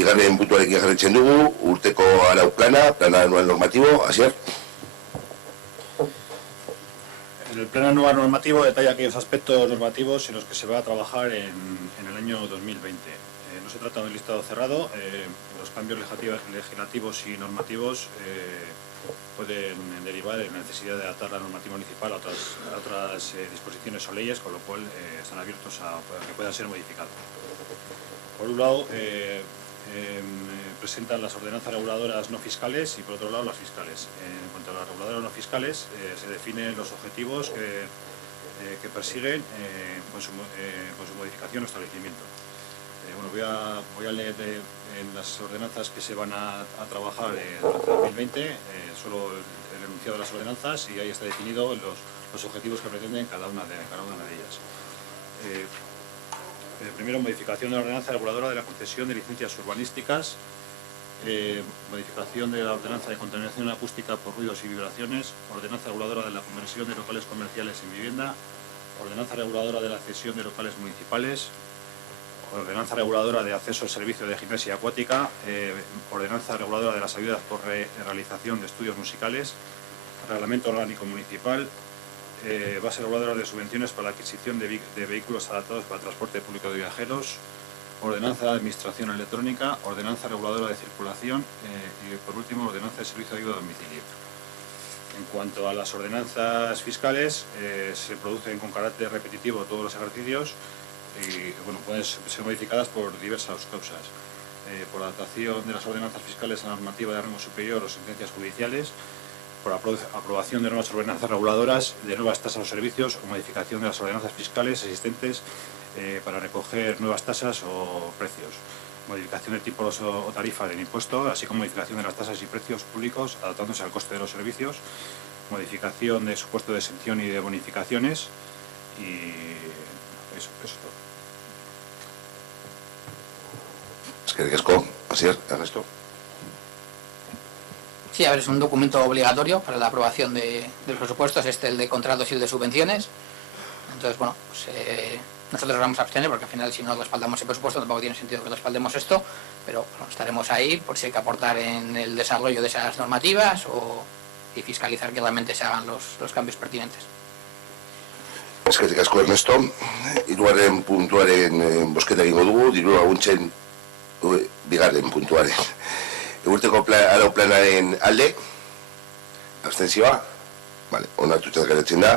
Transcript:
bigarren puntuarekin jarraitzen dugu, urteko arau plana anual normativo, Asier. El plan anual normativo detalla aquellos aspectos normativos en los que se va a trabajar en el año 2020. No se trata de un listado cerrado, los cambios legislativos y normativos pueden derivar en la necesidad de adaptar la normativa municipal a otras disposiciones o leyes, con lo cual están abiertos a que puedan ser modificados. Por un lado, presentan las ordenanzas reguladoras no fiscales y por otro lado las fiscales. En cuanto a las reguladoras no fiscales, se definen los objetivos que persiguen con su modificación o establecimiento. Voy a leer en las ordenanzas que se van a trabajar durante 2020, solo el enunciado de las ordenanzas, y ahí está definido los objetivos que pretenden cada una de ellas. Primero, modificación de la ordenanza reguladora de la concesión de licencias urbanísticas, modificación de la ordenanza de contaminación acústica por ruidos y vibraciones, ordenanza reguladora de la conversión de locales comerciales en vivienda, ordenanza reguladora de la cesión de locales municipales, ordenanza reguladora de acceso al servicio de gimnasia acuática, ordenanza reguladora de las ayudas por realización de estudios musicales, reglamento orgánico municipal, base reguladora de subvenciones para la adquisición de vehículos adaptados para el transporte público de viajeros, ordenanza de administración electrónica, ordenanza reguladora de circulación y, por último, ordenanza de servicio de ayuda a domicilio. En cuanto a las ordenanzas fiscales, se producen con carácter repetitivo todos los ejercicios y pueden ser modificadas por diversas causas. Por adaptación de las ordenanzas fiscales a la normativa de rango superior o sentencias judiciales, por aprobación de nuevas ordenanzas reguladoras, de nuevas tasas o servicios, o modificación de las ordenanzas fiscales existentes para recoger nuevas tasas o precios, modificación de tipos o tarifas del impuesto, así como modificación de las tasas y precios públicos adaptándose al coste de los servicios, modificación de supuesto de exención y de bonificaciones, y eso es todo. Eskerrik asko, Asier, Ernesto. Sí, a ver, es un documento obligatorio para la aprobación de los presupuestos, el de contratos y el de subvenciones. Entonces, bueno, pues, nosotros vamos a abstener porque al final si no respaldamos el presupuesto tampoco tiene sentido que respaldemos esto, pero bueno, estaremos ahí por si hay que aportar en el desarrollo de esas normativas y fiscalizar que realmente se hagan los cambios pertinentes. Eskerrik asko, Ernesto. Hirugarren puntuaren bozketa egingo dugu, diru laguntzen bigarren puntuaren. Urteko arau planaren alde, abstentzioa, onartuta geratzen da.